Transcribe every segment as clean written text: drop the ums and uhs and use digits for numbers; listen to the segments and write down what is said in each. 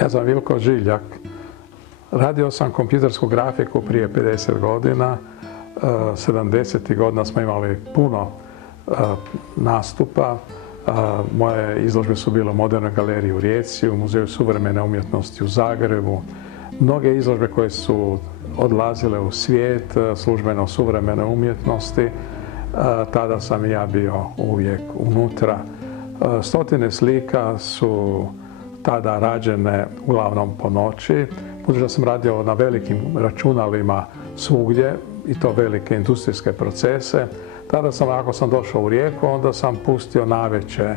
Ja sam Vilko Žiljak. Radio sam kompjutersku grafiku prije 50 godina. 70. godina smo imali puno nastupa. Moje izložbe su bile u Modernoj galeriji u Rijeci, u Muzeju suvremene umjetnosti u Zagrebu. Mnoge izložbe koje su odlazile u svijet, službeno suvremene umjetnosti. Tada sam i ja bio uvijek unutra. Stotine slika su tada rađene uglavnom po noći. Budući da sam radio na velikim računalima svugdje i to velike industrijske procese, tada sam, ako sam došao u Rijeku, onda sam pustio navečer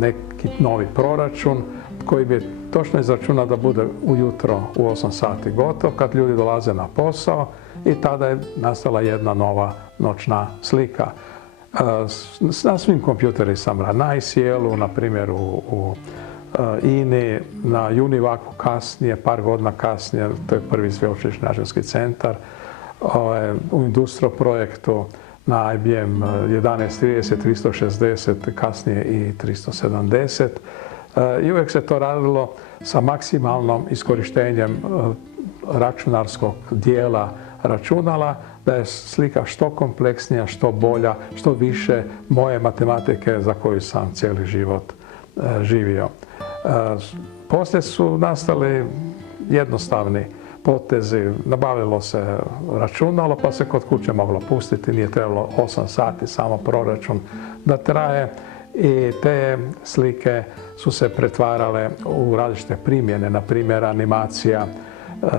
neki novi proračun koji bi točno izračunao da bude ujutro u 8 sati gotov, kad ljudi dolaze na posao, i tada je nastala jedna nova noćna slika. Na svim kompjuterima sam radio, na ICL-u, na primjer u INI, na Univacu kasnije, par godina kasnije, to je prvi sveučilišni računski centar, u Industro projektu, na IBM 1130, 360, kasnije i 370. I uvijek se to radilo sa maksimalnom iskorištenjem računarskog dijela računala, da je slika što kompleksnija, što bolja, što više moje matematike za koju sam cijeli život živio. Poslije su nastali jednostavni potezi, nabavilo se računalo pa se kod kuće moglo pustiti, nije trebalo 8 sati samo proračun da traje, i te slike su se pretvarale u različite primjene, na primjer animacija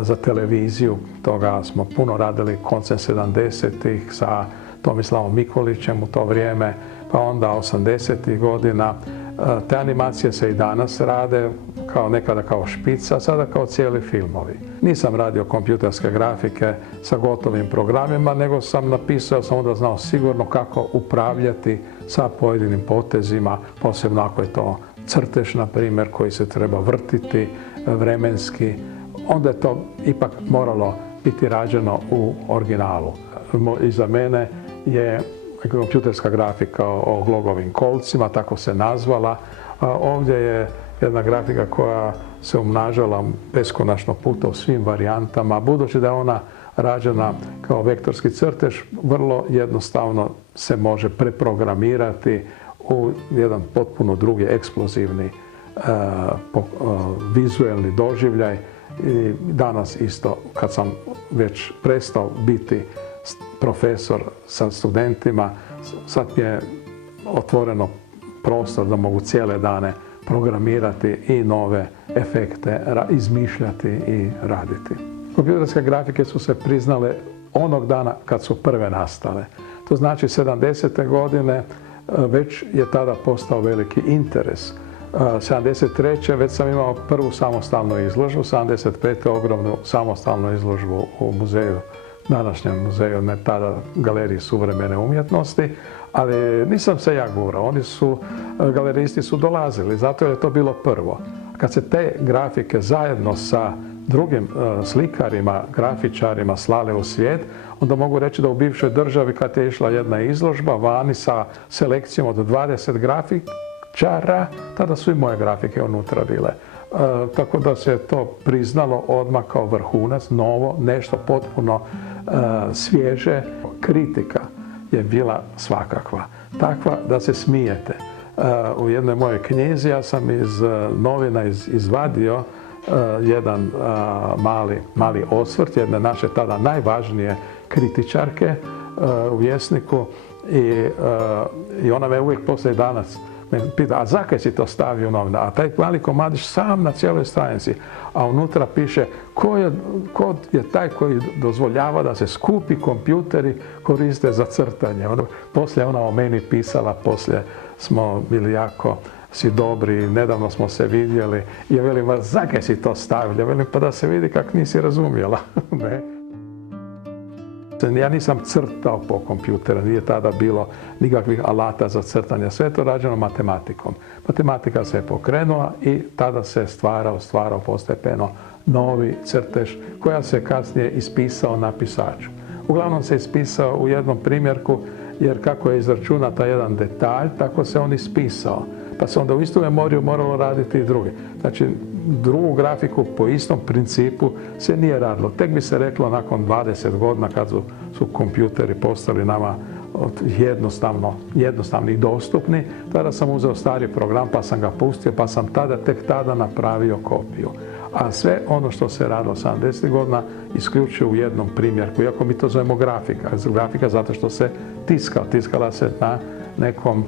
za televiziju. Toga smo puno radili koncem 70-ih sa Tomislavom Mikolićem u to vrijeme, pa onda 80-ih godina. Te animacije se i danas rade, kao nekada kao špica, sada kao cijeli filmovi. Nisam radio kompjuterske grafike sa gotovim programima, nego sam napisao, sam onda znao sigurno kako upravljati sa pojedinim potezima, posebno ako je to crtež, na primjer, koji se treba vrtiti vremenski. Onda je to ipak moralo biti rađeno u originalu. Iza mene je kompjuterska grafika o glogovim kolcima, tako se nazvala. Ovdje je jedna grafika koja se umnažala beskonačno puta u svim varijantama. Budući da je ona rađena kao vektorski crtež, vrlo jednostavno se može preprogramirati u jedan potpuno drugi eksplozivni vizuelni doživljaj. I danas isto, kad sam već prestao biti profesor sa studentima, sad mi je otvoreno prostor da mogu cijele dane programirati i nove efekte, izmišljati i raditi. Kompjuterske grafike su se priznale onog dana kad su prve nastale. To znači 70. godine već je tada postao veliki interes. 73. već sam imao prvu samostalnu izložbu, 75. ogromnu samostalnu izložbu u muzeju, današnjem muzeju, ne tada Galeriji suvremene umjetnosti, ali nisam se ja gurao, galeristi su dolazili, zato je to bilo prvo. Kad se te grafike zajedno sa drugim slikarima, grafičarima slale u svijet, onda mogu reći da u bivšoj državi, kad je išla jedna izložba vani sa selekcijom od 20 grafičara, tada su i moje grafike unutra bile. Tako da se to priznalo odmah kao vrhunac, novo, nešto potpuno svježe. Kritika je bila svakakva, takva da se smijete. U jednoj mojoj knjizi ja sam iz novina izvadio jedan mali osvrt jedne naše tada najvažnije kritičarke u Vjesniku, i ona me uvijek poslije danas pita, a zakaj si to stavio u novine? A taj mali komadić sam na cijeloj stranici, a unutra piše ko je taj koji dozvoljava da se skupi kompjuteri koriste za crtanje. Poslije ona o meni pisala, poslije smo bili jako si dobri, nedavno smo se vidjeli, i ja velim, zakaj si to stavio? Ja velim, pa da se vidi kak nisi razumjela. Ne? Ja nisam crtao po kompjuteru, nije tada bilo nikakvih alata za crtanje, sve je to rađeno matematikom. Matematika se je pokrenula i tada se stvarao postepeno novi crtež, koja se kasnije ispisao na pisaču. Uglavnom se ispisao u jednom primjerku, jer kako je izračunata jedan detalj, tako se on ispisao. pa se onda u istu memoriju moralo raditi i druge. Znači, drugu grafiku po istom principu se nije radilo. Tek bi se reklo nakon 20 godina kad su kompjuteri postali nama jednostavni i dostupni, tada sam uzeo stari program pa sam ga pustio, pa sam tek tada napravio kopiju. A sve ono što se radilo 70. godina isključuje u jednom primjerku, iako mi to zovemo grafika. Grafika zato što se tiskala se na nekom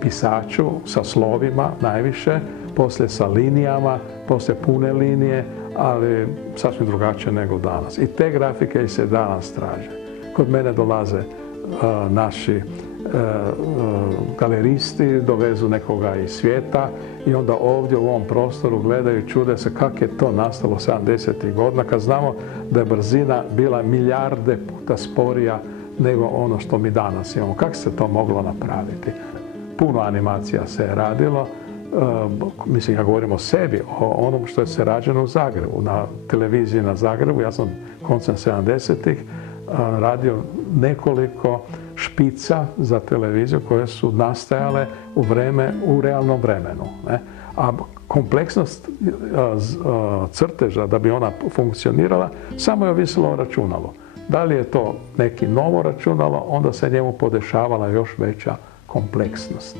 pisaču sa slovima najviše, poslije sa linijama, poslije pune linije, ali sasvim drugačije nego danas. I te grafike se danas traže. Kod mene dolaze naši galeristi, dovezu nekoga iz svijeta i onda ovdje u ovom prostoru gledaju i čude se kako je to nastalo 70. godina, kad znamo da je brzina bila milijarde puta sporija nego ono što mi danas imamo. Kako se to moglo napraviti? Puno animacija se je radilo. Mislim, ja govorim o sebi, o onom što je se rađeno u Zagrebu, na televiziji na Zagrebu. Ja sam koncem 70-ih radio nekoliko špica za televiziju koje su nastajale u realnom vremenu. A kompleksnost crteža, da bi ona funkcionirala, samo je ovisilo o računalu. Da li je to neki novo računalo, onda se njemu podešavala još veća kompleksnost.